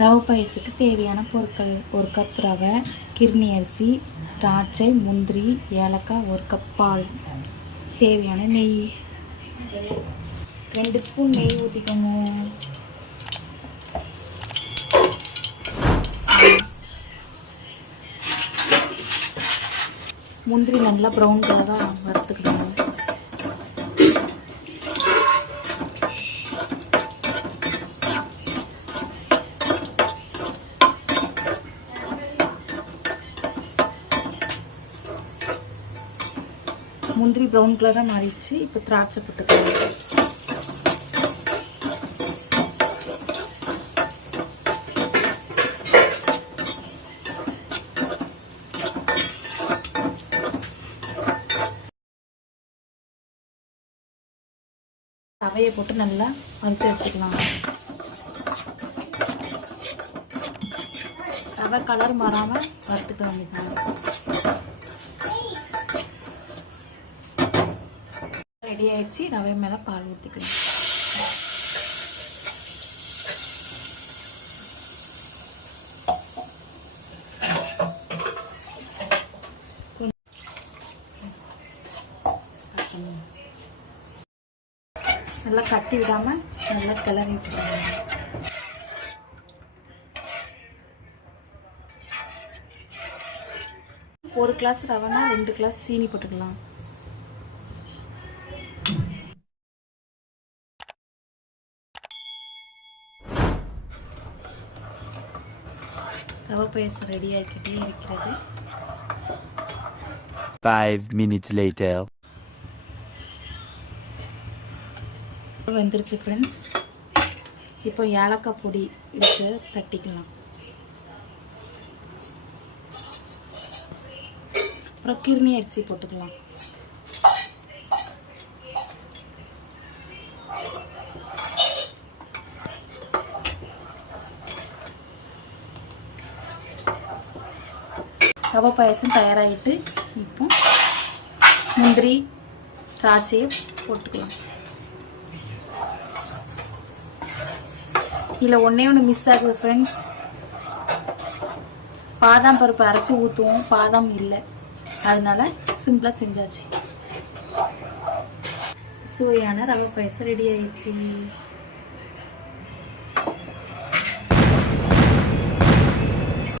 ரவை பாயசத்துக்கு தேவையான பொருட்கள் ஒரு கப் ரவை கிர்னி அரிசி திராட்சை முந்திரி ஏலக்காய் ஒரு கப் பால். தேவையான நெய். ரெண்டு ஸ்பூன் நெய் ஊற்றிக்கோங்க முந்திரி நல்லா ப்ரௌன் கலராக வறுத்துக்கணும் முந்திரி ப்ரௌன் கலராக மாறிடுச்சு. இப்போ திராட்சை போட்டுக்கலாம். ரவையை போட்டு நல்லா வறுத்து எடுத்துக்கலாம். ரவை கலர் மாறாமல் வறுத்துக்க வேண்டியதான் ரெடி ஆயிடுச்சு. ரவை மேலே பால் ஊற்றிக்கலாம் நல்லா கட்டி விடாமல் நல்லா கிளறி விட்டுருவாங்க ஒரு கிளாஸ் ரவைனா ரெண்டு கிளாஸ் சீனி போட்டுக்கலாம். ரவை பாயசம் ரெடி ஆக்கிட்டே இருக்கிறது. Five minutes later. வந்துருச்சு ஃப்ரெண்ட்ஸ் இப்போ ஏலக்காய் பொடி எடுத்து தட்டிக்கலாம். அப்புறம் கிருணி அரிசி போட்டுக்கலாம். ரவை பாயசம் தயாராகிட்டு இப்போ முந்திரி திராட்சையை போட்டுக்கலாம். இதில் ஒன்றே ஒன்று மிஸ் ஆகுது ஃப்ரெண்ட்ஸ் பாதாம் பருப்பு அரைச்சி ஊற்றுவோம் பாதாம் இல்லை. அதனால சிம்பிளாக செஞ்சாச்சு. சுவையான ரவை பாயசம் ரெடி ஆயிடுச்சு.